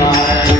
fire.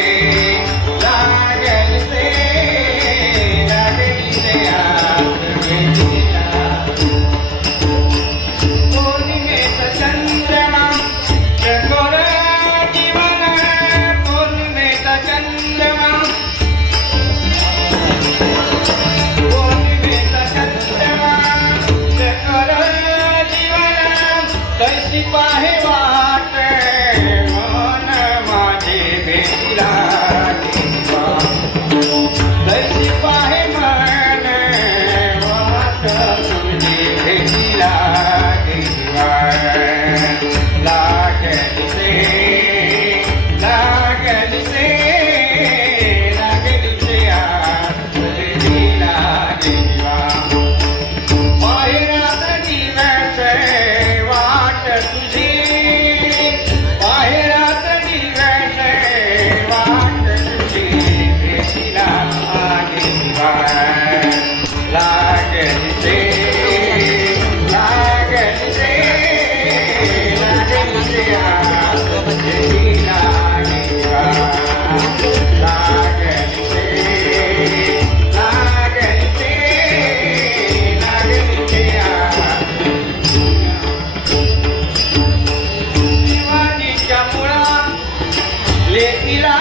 लेकीला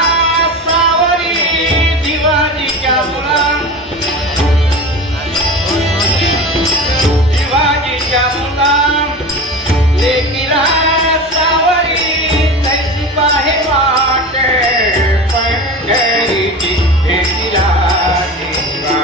सावरी दिवाजीच्या मुला दिवाजीच्या मुला लेकीला सावरी तैसी पाहे वाटे पंढरीची लेकीला देवा